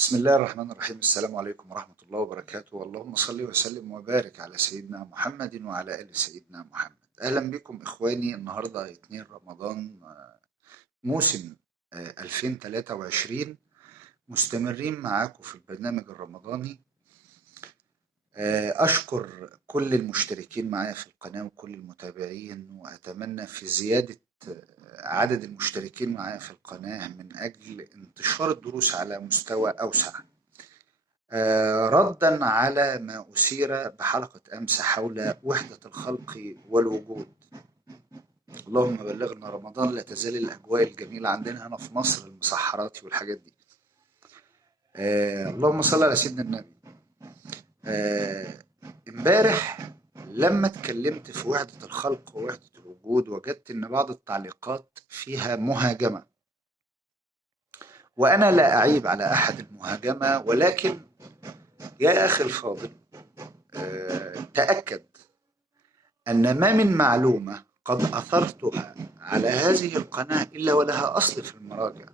بسم الله الرحمن الرحيم. السلام عليكم ورحمة الله وبركاته. اللهم صل وسلم وبارك على سيدنا محمد وعلى آل سيدنا محمد. أهلا بكم إخواني. النهاردة 2 رمضان، موسم 2023. مستمرين معاكم في البرنامج الرمضاني. أشكر كل المشتركين معايا في القناة وكل المتابعين، وأتمنى في زيادة عدد المشتركين معايا في القناة من أجل انتشار الدروس على مستوى أوسع. ردا على ما أثير بحلقة أمس حول وحدة الخلق والوجود. اللهم بلغنا رمضان. لا تزال الأجواء الجميلة عندنا هنا في مصر، المسحرات والحاجات دي. اللهم صل على سيدنا النبي. امبارح لما اتكلمت في وحدة الخلق ووحدة الوجود، وجدت ان بعض التعليقات فيها مهاجمة، وانا لا اعيب على احد المهاجمة، ولكن يا اخي الفاضل، تأكد أن ما من معلومة قد أثرتها على هذه القناة إلا ولها أصل في المراجع.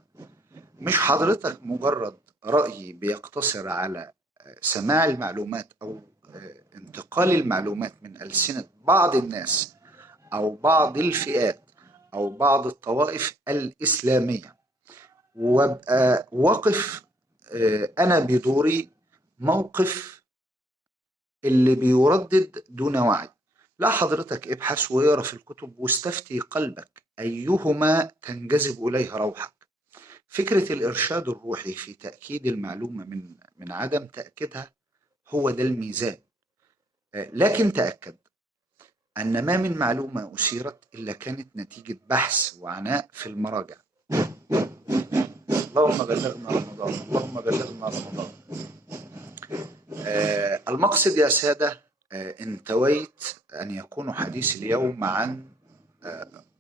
مش حضرتك مجرد رأيي بيقتصر على سماع المعلومات أو انتقال المعلومات من ألسنة بعض الناس أو بعض الفئات أو بعض الطوائف الإسلامية، وابقى واقف أنا بدوري موقف اللي بيردد دون وعي. لا، حضرتك ابحث واقرا في الكتب واستفتي قلبك أيهما تنجذب إليه روحك. فكرة الإرشاد الروحي في تأكيد المعلومة من عدم تأكيدها هو ده الميزان. لكن تأكد أن ما من معلومة أثيرت إلا كانت نتيجة بحث وعناء في المراجع. اللهم بلغنا رمضان، اللهم بلغنا رمضان. المقصد يا سادة، انتويت أن يكون حديث اليوم عن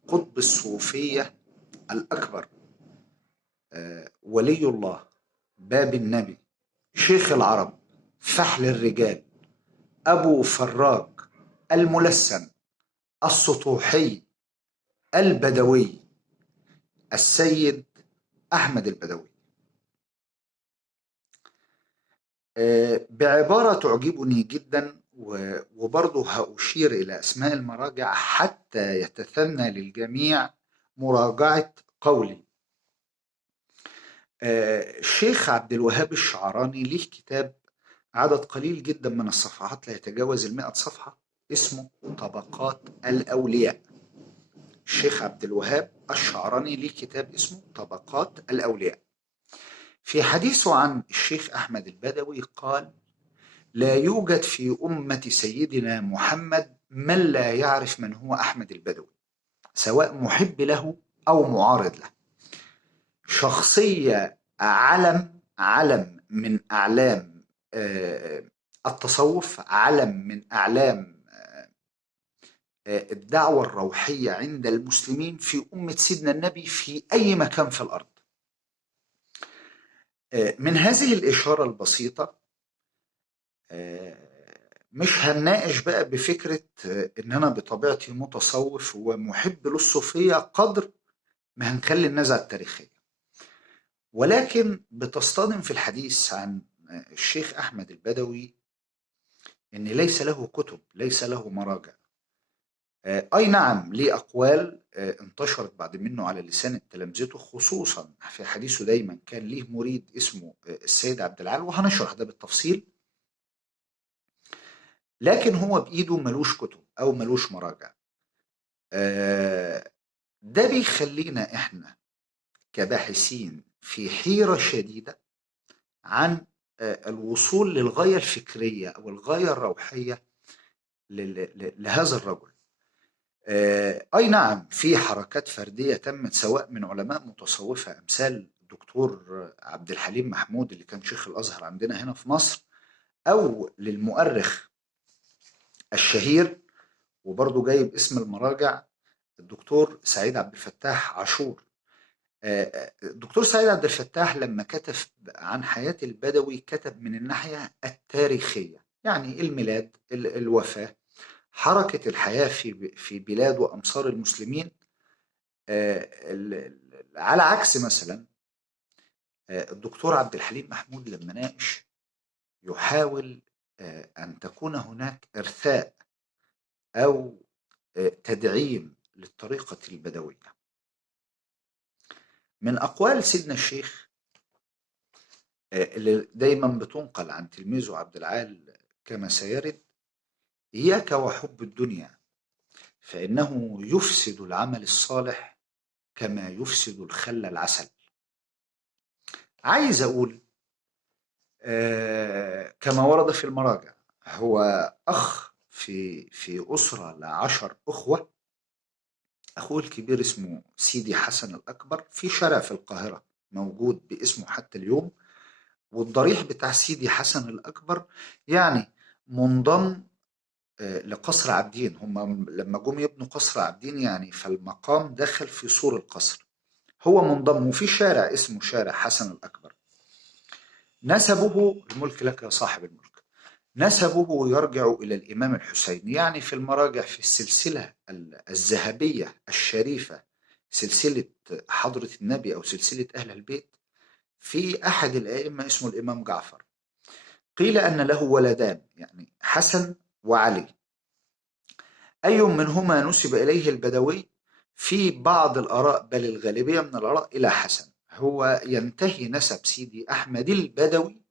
قطب الصوفية الأكبر، ولي الله، باب النبي، شيخ العرب، فحل الرجال، أبو فراج، الملسن، السطوحي، البدوي، السيد أحمد البدوي. بعبارة تعجبني جدا، وبرضه هأشير إلى أسماء المراجع حتى يتثنى للجميع مراجعة قولي. الشيخ عبد الوهاب الشعراني له كتاب عدد قليل جدا من الصفحات، لا يتجاوز 100 صفحة، اسمه طبقات الأولياء. الشيخ عبد الوهاب الشعراني له كتاب اسمه طبقات الأولياء. في حديثه عن الشيخ أحمد البدوي قال: لا يوجد في أمة سيدنا محمد من لا يعرف من هو أحمد البدوي، سواء محب له أو معارض له. شخصية علم من أعلام التصوف، علم من أعلام الدعوة الروحية عند المسلمين في أمة سيدنا النبي في أي مكان في الأرض. من هذه الإشارة البسيطة مش هنناقش بقى بفكرة إن أنا بطبيعتي متصوف ومحب للصوفية، قدر ما هنخلي النزعة التاريخية. ولكن بتصطدم في الحديث عن الشيخ أحمد البدوي إن ليس له كتب، ليس له مراجع. أي نعم، ليه أقوال انتشرت بعد منه على لسان تلامذته، خصوصا في حديثه دايما كان ليه مريد اسمه السيد عبد العال، وهنشرح ده بالتفصيل. لكن هو بإيده ملوش كتب أو ملوش مراجع. ده بيخلينا إحنا كباحثين في حيرة شديدة عن الوصول للغاية الفكرية أو الغاية الروحية لهذا الرجل. أي نعم، في حركات فردية تمت سواء من علماء متصوفة أمثال الدكتور عبد الحليم محمود اللي كان شيخ الأزهر عندنا هنا في مصر، أو للمؤرخ الشهير وبرضه جايب اسم المراجع الدكتور سعيد عبد الفتاح عاشور. الدكتور سعيد عبد الفتاح لما كتب عن حياة البدوي كتب من الناحية التاريخية، يعني الميلاد، الوفاة، حركة الحياة في بلاد وأمصار المسلمين. على عكس مثلا الدكتور عبد الحليم محمود لما ناقش يحاول أن تكون هناك إرثاء أو تدعيم للطريقة البدوية. من أقوال سيدنا الشيخ اللي دايما بتنقل عن تلميذه عبد العال كما سيرد: إياك وحب الدنيا فإنه يفسد العمل الصالح كما يفسد الخل العسل. عايز أقول كما ورد في المراجع، هو أخ في أسرة ل10 أخوة. أخوه الكبير اسمه سيدي حسن الأكبر، في شارع في القاهرة موجود باسمه حتى اليوم، والضريح بتاع سيدي حسن الأكبر يعني منضم لقصر عابدين. هم لما جم يبنوا قصر عابدين يعني فالمقام داخل في سور القصر، هو منضم، وفي شارع اسمه شارع حسن الأكبر. نسبه، الملك لك يا صاحب الملك، نسبه يرجع إلى الإمام الحسين. يعني في المراجع في السلسلة الذهبية الشريفة، سلسلة حضرة النبي أو سلسلة أهل البيت، في أحد الأئمة اسمه الإمام جعفر، قيل أن له ولدان يعني حسن وعلي، أي منهما نسب إليه البدوي. في بعض الآراء بل الغالبية من الآراء إلى حسن. هو ينتهي نسب سيدي أحمد البدوي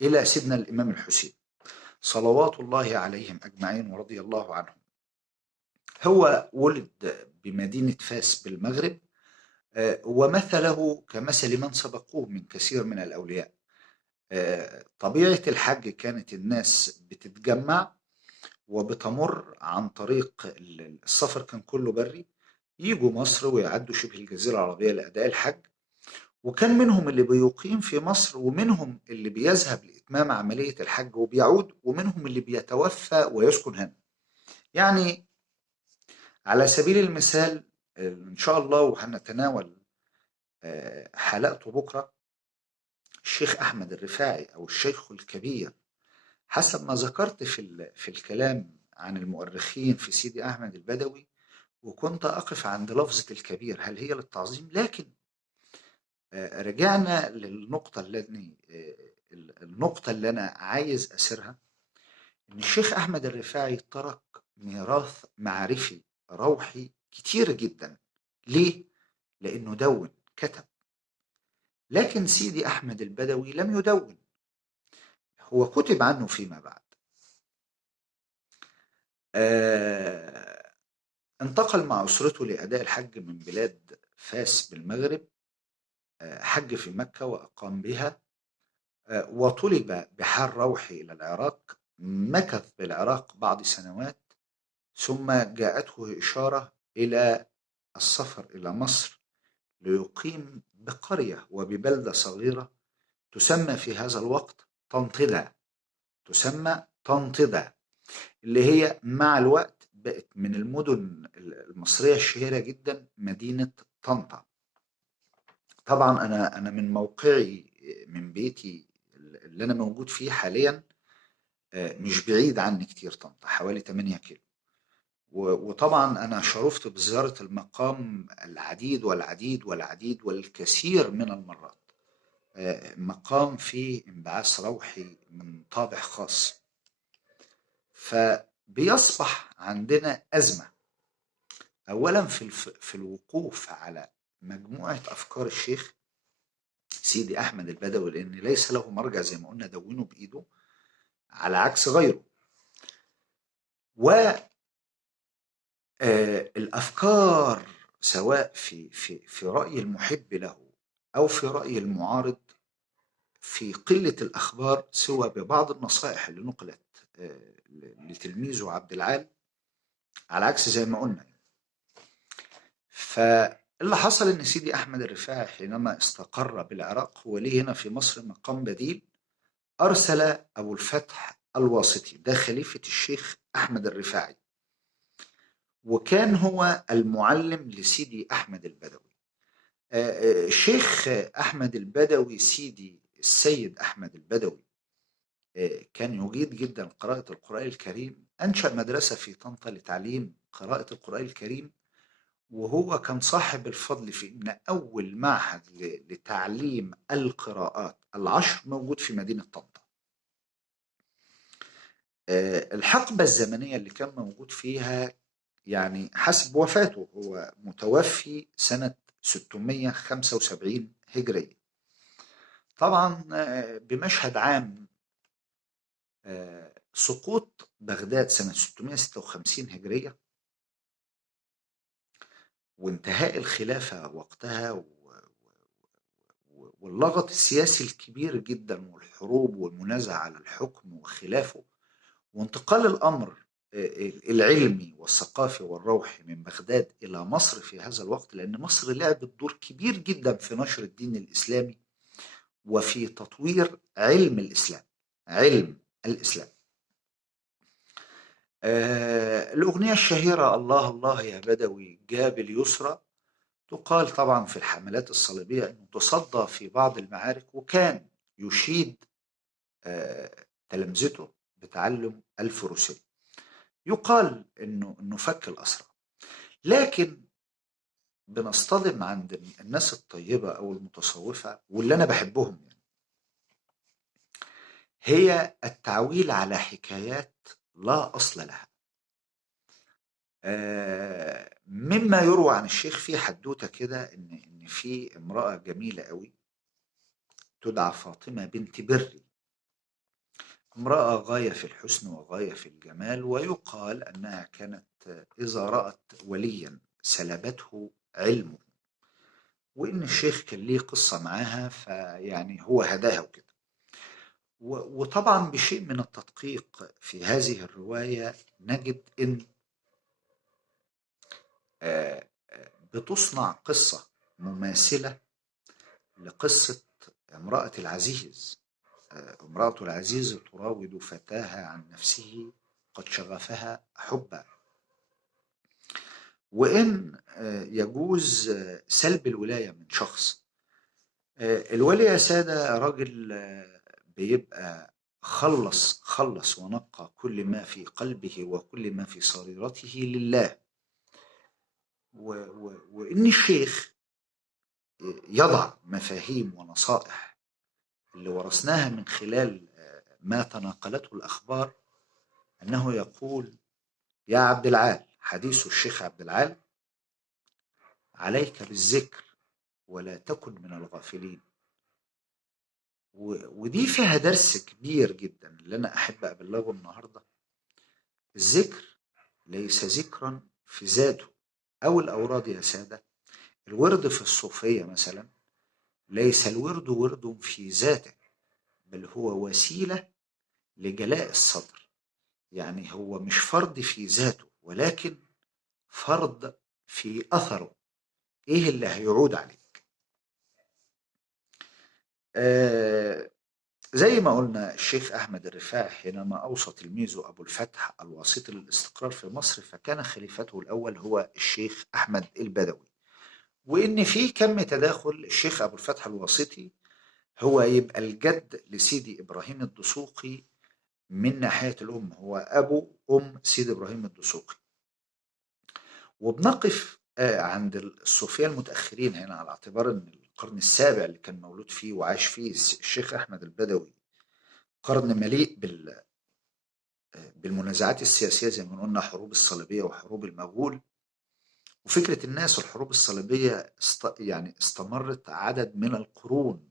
إلى سيدنا الإمام الحسين صلوات الله عليهم أجمعين ورضي الله عنهم. هو ولد بمدينة فاس بالمغرب، ومثله كمثل من سبقوه من كثير من الأولياء. طبيعة الحج كانت الناس بتتجمع وبتمر عن طريق السفر، كان كله بري، يجوا مصر ويعدوا شبه الجزيرة العربية لأداء الحج. وكان منهم اللي بيقيم في مصر، ومنهم اللي بيذهب لإتمام عملية الحج وبيعود، ومنهم اللي بيتوفى ويسكن هنا. يعني على سبيل المثال إن شاء الله وهنتناول حلقته بكرة، الشيخ أحمد الرفاعي أو الشيخ الكبير، حسب ما ذكرت في الكلام عن المؤرخين في سيدي أحمد البدوي، وكنت أقف عند لفظة الكبير هل هي للتعظيم، لكن رجعنا للنقطة النقطة اللي أنا عايز أسيرها، إن الشيخ أحمد الرفاعي ترك ميراث معرفي روحي كتير جدا. ليه؟ لأنه دون، كتب. لكن سيدي أحمد البدوي لم يدون، هو كتب عنه فيما بعد. انتقل مع أسرته لأداء الحج من بلاد فاس بالمغرب، حج في مكة وأقام بها، وطلب بحال روحي إلى العراق، مكث بالعراق بعض سنوات، ثم جاءته إشارة إلى السفر إلى مصر ليقيم بقرية وببلدة صغيرة تسمى في هذا الوقت طنطدة، تسمى طنطدة، اللي هي مع الوقت بقت من المدن المصرية الشهيرة جدا مدينة طنطا. طبعا أنا من موقعي من بيتي اللي أنا موجود فيه حاليا مش بعيد عني كتير، طنطا حوالي 8 كيلو. وطبعا أنا شرفت بزيارة المقام العديد والعديد والعديد والكثير من المرات. مقام فيه انبعاث روحي من طابع خاص. فبيصبح عندنا أزمة أولا في الوقوف على مجموعة أفكار الشيخ سيدي أحمد البدوي، لأن ليس له مرجع زي ما قلنا دونه بإيده على عكس غيره. والأفكار سواء في رأي المحب له أو في رأي المعارض، في قلة الأخبار سوى ببعض النصائح اللي نقلت لتلميذه عبد العال، على عكس زي ما قلنا. فاللي حصل ان سيدي احمد الرفاعي حينما استقر بالعراق، هو ليه هنا في مصر مقام بديل، ارسل ابو الفتح الواسطي، ده خليفة الشيخ احمد الرفاعي، وكان هو المعلم لسيدي احمد البدوي. الشيخ احمد البدوي سيدي السيد احمد البدوي كان يجيد جدا قراءة القرآن الكريم، أنشأ مدرسة في طنطا لتعليم قراءة القرآن الكريم، وهو كان صاحب الفضل في إن أول معهد لتعليم القراءات العشر موجود في مدينة طنطا. الحقبة الزمنية اللي كان موجود فيها يعني حسب وفاته، هو متوفي سنة 675 هجرية. طبعا بمشهد عام سقوط بغداد سنة 656 هجرية وانتهاء الخلافة وقتها، واللغط السياسي الكبير جدا والحروب والمنازعة على الحكم وخلافه، وانتقال الأمر العلمي والثقافي والروحي من بغداد إلى مصر في هذا الوقت، لأن مصر لعبت دور كبير جدا في نشر الدين الإسلامي وفي تطوير علم الإسلام. علم الإسلام. الأغنية الشهيرة الله الله يا بدوي جاب اليسرى تقال طبعا في الحملات الصليبية، أنه تصدى في بعض المعارك وكان يشيد تلامذته بتعلم الفروسية. يقال أنه فك الأسرى، لكن بنصطدم عند الناس الطيبة أو المتصوفة واللي أنا بحبهم يعني، هي التعويل على حكايات لا أصل لها. مما يروى عن الشيخ في حدوتة كده إن في امرأة جميلة قوي تدعى فاطمة بنت بري، امرأة غاية في الحسن وغاية في الجمال، ويقال أنها كانت إذا رأت وليا سلبته علمه، وإن الشيخ كان ليه قصة معاها فيعني هو هداها وكده. وطبعا بشيء من التدقيق في هذه الرواية نجد إن بتصنع قصة مماثلة لقصة امرأة العزيز. امرأة العزيز تراود فتاها عن نفسه قد شغفها حبا، وإن يجوز سلب الولاية من شخص. الولي يا سادة راجل بيبقى خلص ونقى كل ما في قلبه وكل ما في سريرته لله، وإن الشيخ يضع مفاهيم ونصائح اللي ورثناها من خلال ما تناقلته الأخبار، أنه يقول: يا عبد العال، حديث الشيخ عبد العال: عليك بالذكر ولا تكن من الغافلين. ودي فيها درس كبير جدا اللي أنا أحب أبلغه النهاردة. الذكر ليس ذكرا في ذاته، أو الأوراد يا سادة، الورد في الصوفية مثلا ليس الورد ورد في ذاته، بل هو وسيلة لجلاء الصدر. يعني هو مش فرض في ذاته، ولكن فرض في أثره، إيه اللي هيعود عليك. زي ما قلنا الشيخ أحمد الرفاعي حينما أوصى تلميذه أبو الفتح الواسطي للاستقرار في مصر، فكان خليفته الأول هو الشيخ أحمد البدوي، وإن في كم تداخل. الشيخ أبو الفتح الواسطي هو يبقى الجد لسيدي إبراهيم الدسوقي من ناحية الأم، هو أبو سيدي إبراهيم الدسوقي. وبنقف عند الصوفية المتأخرين هنا على اعتبار أن القرن السابع اللي كان مولود فيه وعاش فيه الشيخ أحمد البدوي قرن مليء بالمنازعات السياسية، زي ما قلنا حروب الصليبية وحروب المغول وفكرة الناس. الحروب الصليبية يعني استمرت عدد من القرون.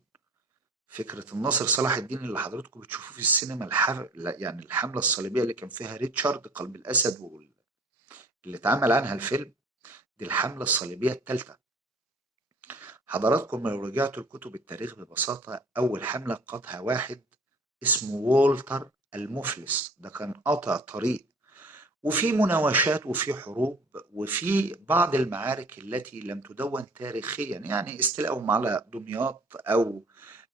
فكرة الناصر صلاح الدين اللي حضرتكم بتشوفوه في السينما، يعني الحملة الصليبية اللي كان فيها ريتشارد قلب الأسد اللي اتعمل عنها الفيلم، دي الحملة الصليبية الثالثة. حضراتكم لو رجعتوا لكتب التاريخ ببساطة، أول حملة قادها واحد اسمه وولتر المفلس، ده كان قاطع طريق، وفي مناوشات وفي حروب وفي بعض المعارك التي لم تدون تاريخيا، يعني استيلائهم على دمياط أو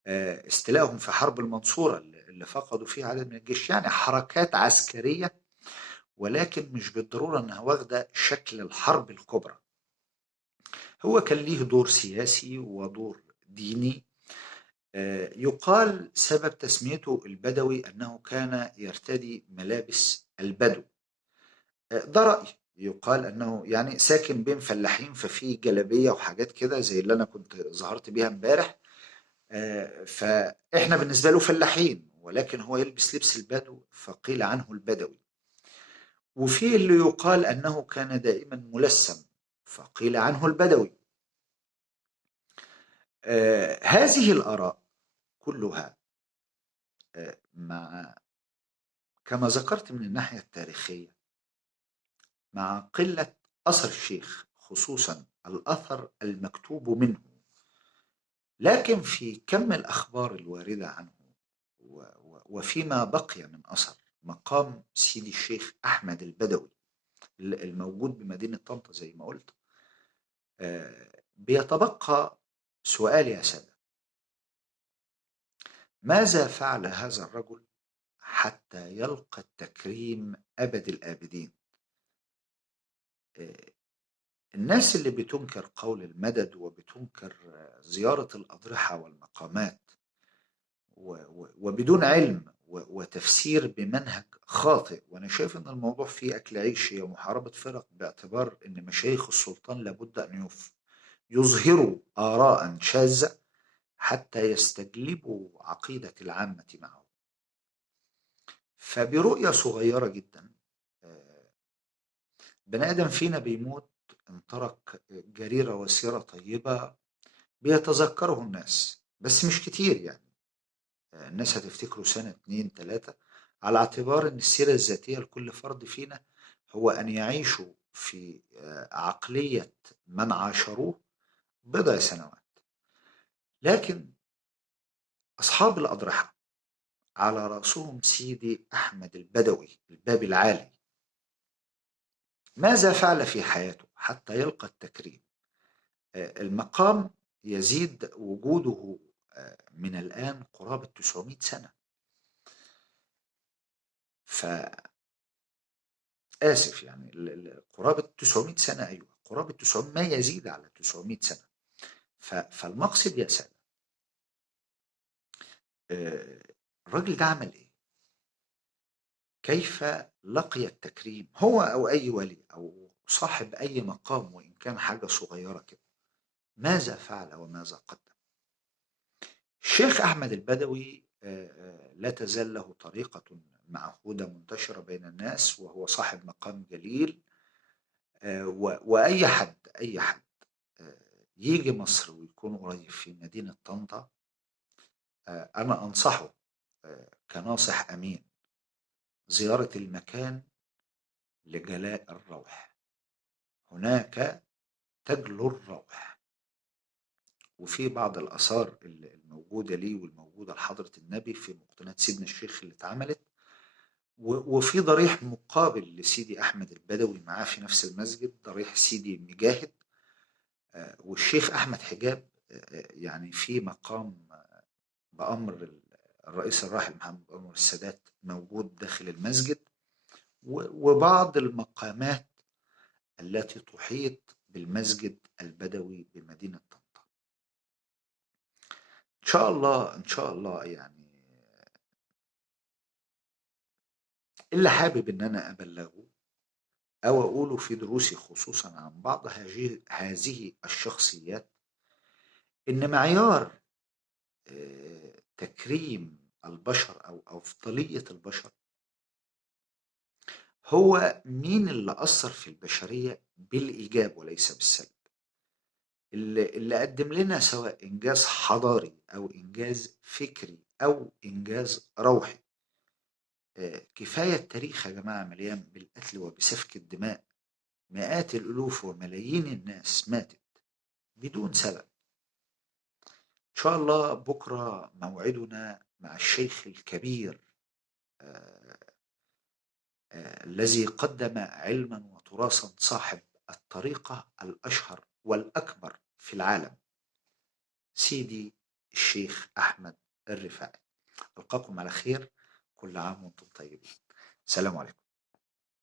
استيلائهم في حرب المنصورة اللي فقدوا فيها عدد من الجيش، يعني حركات عسكرية ولكن مش بالضرورة أنها واخدة شكل الحرب الكبرى. هو كان ليه دور سياسي ودور ديني. يقال سبب تسميته البدوي أنه كان يرتدي ملابس البدو. ده رأي، يقال أنه يعني ساكن بين فلاحين، ففي جلابية وحاجات كده زي اللي أنا كنت ظهرت بيها امبارح. فإحنا بالنسبة له فلاحين، ولكن هو يلبس لبس البدو فقيل عنه البدوي. وفي اللي يقال أنه كان دائما ملثم فقيل عنه البدوي. هذه الآراء كلها مع كما ذكرت من الناحية التاريخية، مع قلة أثر الشيخ خصوصا الأثر المكتوب منه، لكن في كم الأخبار الواردة عنه وفيما بقي من أثر مقام سيدي الشيخ أحمد البدوي الموجود بمدينة طنطا زي ما قلت، بيتبقى سؤال يا سادة: ماذا فعل هذا الرجل حتى يلقى التكريم أبد الآبدين؟ الناس اللي بتنكر قول المدد وبتنكر زيارة الأضرحة والمقامات وبدون علم وتفسير بمنهج خاطئ، وأنا شايف أن الموضوع فيه أكل عيش، هي محاربة فرق، باعتبار أن مشايخ السلطان لابد أن يظهروا آراء شاذة حتى يستجلبوا عقيدة العامة معه. فبرؤية صغيرة جدا، بني آدم فينا بيموت إن ترك جريرة وسيرة طيبة بيتذكره الناس، بس مش كتير يعني. الناس هتفتكره سنة 2 3، على اعتبار أن السيرة الذاتية لكل فرد فينا هو أن يعيشوا في عقلية من عاشروه بضع سنوات. لكن أصحاب الأضرحة على رأسهم سيدي أحمد البدوي الباب العالي، ماذا فعل في حياته حتى يلقى التكريم؟ المقام يزيد وجوده من الآن قرابة 900 سنة. فآسف يعني قرابة 900 سنة، أيوة قرابة 900 ما يزيد على 900 سنة. فالمقصد يا سادة، الراجل ده عمل إيه؟ كيف لقي التكريم هو أو أي ولي أو صاحب أي مقام وإن كان حاجة صغيرة كده؟ ماذا فعل وماذا قدم؟ الشيخ أحمد البدوي لا تزال له طريقة معهودة منتشرة بين الناس، وهو صاحب مقام جليل. وأي حد يجي مصر ويكون قريب في مدينة طنطا، أنا أنصحه كناصح أمين زيارة المكان لجلاء الروح. هناك تجلو الروح، وفي بعض الآثار الموجودة ليه والموجودة لحضرة النبي في مقتنيات سيدنا الشيخ اللي اتعملت، وفي ضريح مقابل لسيدي أحمد البدوي معاه في نفس المسجد ضريح سيدي مجاهد، والشيخ أحمد حجاب يعني في مقام بأمر الرئيس الراحل محمد أنور السادات موجود داخل المسجد، وبعض المقامات التي تحيط بالمسجد البدوي بمدينة طنطا. إن شاء الله إن شاء الله يعني اللي حابب إن أنا أبلغه أو أقوله في دروسي خصوصا عن بعض هذه الشخصيات، إن معيار تكريم البشر أو أفضلية البشر هو مين اللي أثر في البشرية بالإيجاب وليس بالسلب، اللي قدم لنا سواء إنجاز حضاري أو إنجاز فكري أو إنجاز روحي. كفاية التاريخ يا جماعة مليان بالقتل وبسفك الدماء، مئات الألوف وملايين الناس ماتت بدون سبب. إن شاء الله بكرة موعدنا مع الشيخ الكبير الذي قدم علما وتراثا، صاحب الطريقة الأشهر والأكبر في العالم، سيدي الشيخ أحمد الرفاعي. ألقاكم على خير، كل عام وأنتم طيبين. السلام عليكم.